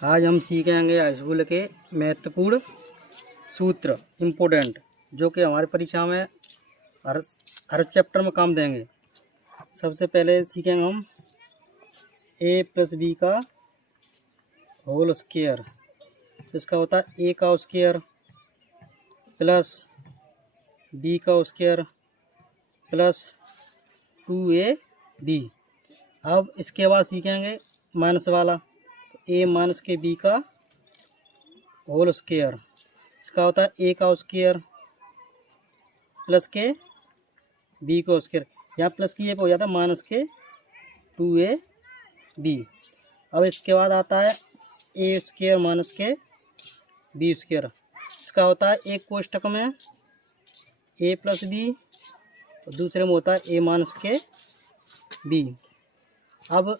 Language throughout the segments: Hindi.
आज हम सीखेंगे हाईस्कूल के महत्वपूर्ण सूत्र इम्पोर्टेंट, जो कि हमारी परीक्षा में हर चैप्टर में काम देंगे। सबसे पहले सीखेंगे हम a+b का होल स्क्वायर। तो इसका होता है a का स्क्वायर प्लस b का स्क्वायर प्लस 2ab। अब इसके बाद सीखेंगे माइनस वाला, तो a माइनस के b का होल स्क्वायर। इसका होता है a का स्क्वायर प्लस के b का स्क्वायर। यहाँ प्लस की ये हो जाता है माइनस के 2ab। अब इसके बाद आता है a स्क्वायर माइनस के b स्क्वायर। इसका होता है एक कोष्टक में a प्लस b और दूसरे में होता है a माइनस के b। अब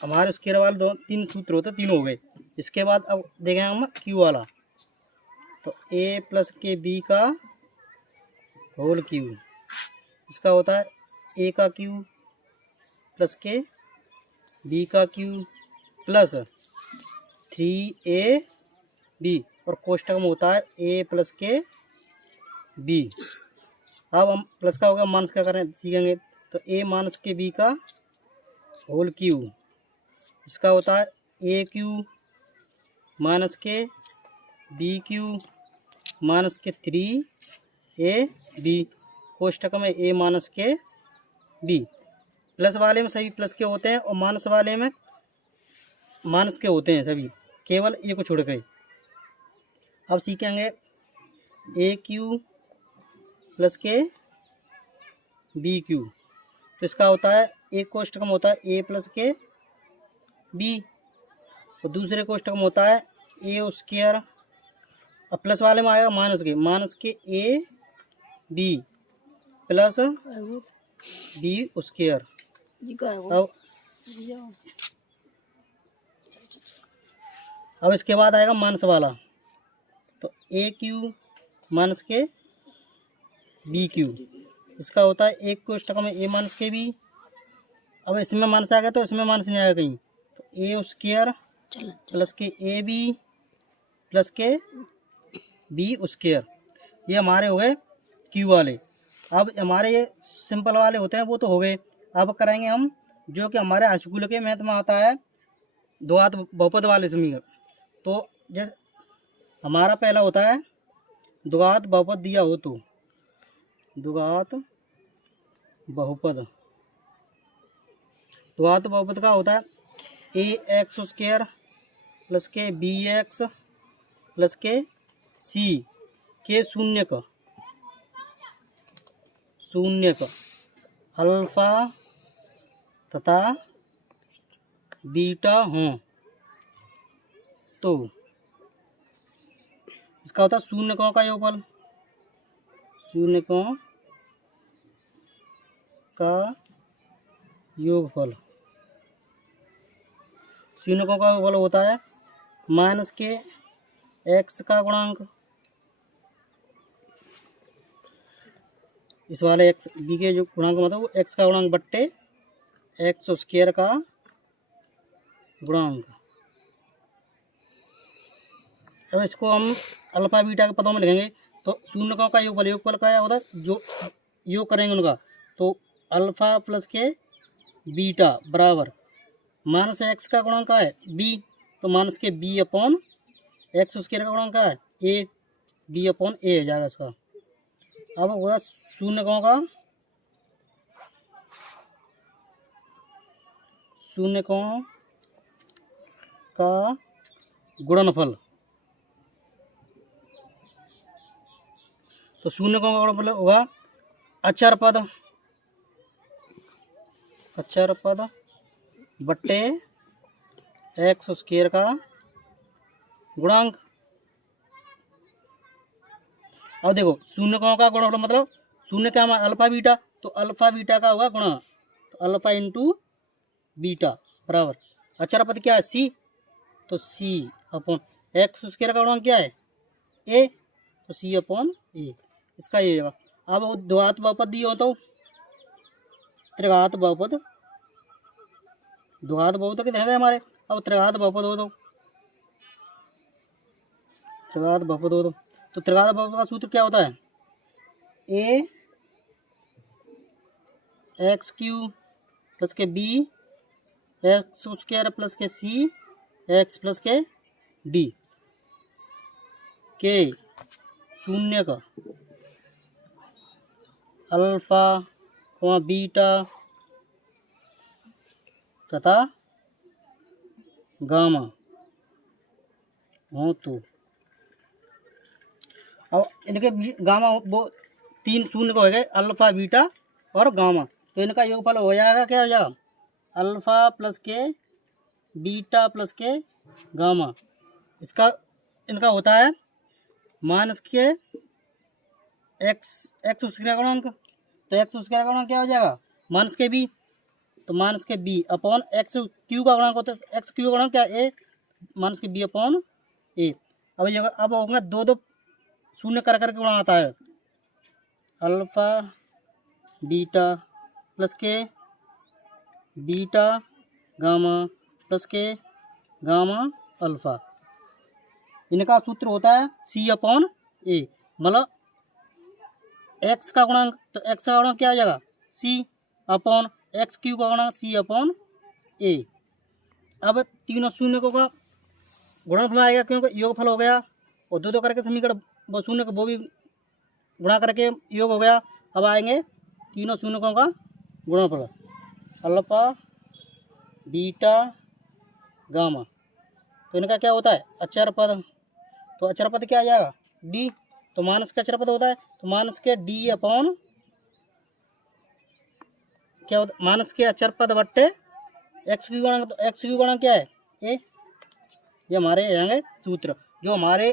हमारे स्क्वायर वाले तीन सूत्र होते, तीन हो गए। इसके बाद अब देखेंगे हम क्यू वाला, तो a प्लस के b का होल क्यू। इसका होता है a का क्यू प्लस के b का क्यू प्लस 3ab और कोष्टक में होता है a प्लस के b। अब हम प्लस का होगा माइनस का करें सीखेंगे, तो a माइनस के b का होल क्यू। इसका होता है ए Q minus K B Q minus के 3ab कोष्टक में a माइनस के b। प्लस वाले में सभी प्लस के होते हैं और माइनस वाले में माइनस के होते हैं सभी, केवल ए को छोड़ कर। अब सीखेंगे ए क्यू प्लस के बी क्यू। तो इसका होता है एक कोष्टक में होता है ए प्लस के बी और दूसरे कोष्टक में होता है ए स्क्वायर। अब प्लस वाले में आएगा minus K A B plus B square. अब इसके बाद आएगा माइनस वाला, तो A Q minus K B Q. इसका होता है एक कोष्टक में ए माइनस के बी। अब इसमें माइनस आ गया तो इसमें माइनस नहीं आएगा कहीं, तो ए स्क्वायर प्लस के ए बी प्लस के बी स्क्वायर। ये हमारे हो गए क्यू वाले। अब हमारे ये सिंपल वाले होते हैं वो तो हो गए। अब कराएंगे हम जो कि हमारे हाईस्कूल के मैथ में आता है द्विघात बहुपद वाले समीकरण। तो जैसे हमारा पहला होता है द्विघात बहुपद दिया हो, तो द्विघात बहुपद का होता है ए एक्स स्क्वायर प्लस के बी एक्स प्लस के सी के शून्यक अल्फा तथा बीटा हों। तो इसका होता है शून्यकों का योगफल, शून्यकों का योगफल। शून्यकों का योगफल होता है माइनस के एक्स का गुणांक, इस वाले एक्स बी के जो गुणांक मतलब वो एक्स का गुणांक बट्टे एक्स स्क्वायर का गुणांक। अब इसको हम अल्फा बीटा के पदों में लिखेंगे, तो शून्यकों का योगफल क्या होता है, जो योग करेंगे उनका, तो अल्फा प्लस के बीटा बराबर माइनस एक्स का गुणांक क्या है बी, तो minus K B upon x square का गुणांक क्या है ए, बी अपॉन ए हो जाएगा इसका। अब होगा शून्यकों का गुणनफल। तो शून्यकों का गुणनफल होगा अचर पद बट्टे एक्स स्क्वायर का गुणांक। अब देखो शून्यकों का गुणनफल मतलब शून्य क्या है अल्फा बीटा, तो अल्फा बीटा का होगा गुणा, तो अल्फा इंटू बीटा बराबर अचर पद क्या है सी, तो सी अपॉन एक्स स्क्वायर का गुणांक क्या है ए, तो सी अपॉन ए। इसका ये होगा। अब द्विघात बहुपद दिए हो तो त्रिघात बहुपद, द्विघात बहुपद कितने हैं हमारे। अब त्रिघात बहुपद हो तो त्रिघात बहुपद। तो त्रिघात बहुपद का सूत्र क्या होता है? ए एक्स क्यू प्लस के बी एक्स स्क्वायर प्लस के सी एक्स प्लस के डी के शून्य का अल्फा बीटा तथा गामा हो तो अब इनके गामा वो 3 शून्य का हो गए, अल्फा बीटा और गामा। तो इनका योगफल हो जाएगा, क्या हो जाएगा? अल्फा प्लस के बीटा प्लस के गामा। इसका इनका होता है माइनस के एक्स स्क्वायर का गुणांक। तो एक्स स्क्वायर का गुणांक क्या हो जाएगा? Minus K B. तो minus K B upon x Q का गुणांक होता है, एक्स क्यू का गुणांक क्या है? ए माइनस के बी अपॉन ए। अब होगा 2 शून्य कर करके गुणा आता है, अल्फा बीटा प्लस के बीटा गामा प्लस के गामा अल्फा। इनका सूत्र होता है सी अपॉन ए, मतलब एक्स का गुणांक। तो एक्स का गुणांक क्या हो जाएगा? सी अपॉन एक्स क्यू का गुणांक सी अपॉन ए। अब तीनों शून्य का गुणनफल आएगा, क्योंकि योगफल हो गया और 2 करके समीकरण वो शून्य को वो भी गुणा करके योग हो गया। अब आएंगे तीनों शून्यों का गुणनफल, अल्फा बीटा गामा। तो इनका क्या होता है? अचर पद। तो अचर पद क्या आ जाएगा? डी। तो माइनस का अचर पद होता है, तो माइनस के डी अपॉन क्या होता है? माइनस के अचर पद बट्टे एक्स क्यू गुणांक। तो एक्स क्यू गुणांक क्या है? ए। ये हमारे आएंगे सूत्र जो हमारे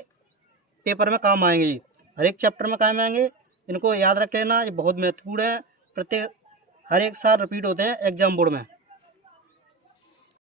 पेपर में काम आएंगे, हर एक चैप्टर में काम आएंगे। इनको याद रख लेना, ये बहुत महत्वपूर्ण है, प्रत्येक हर एक साल रिपीट होते हैं एग्जाम बोर्ड में।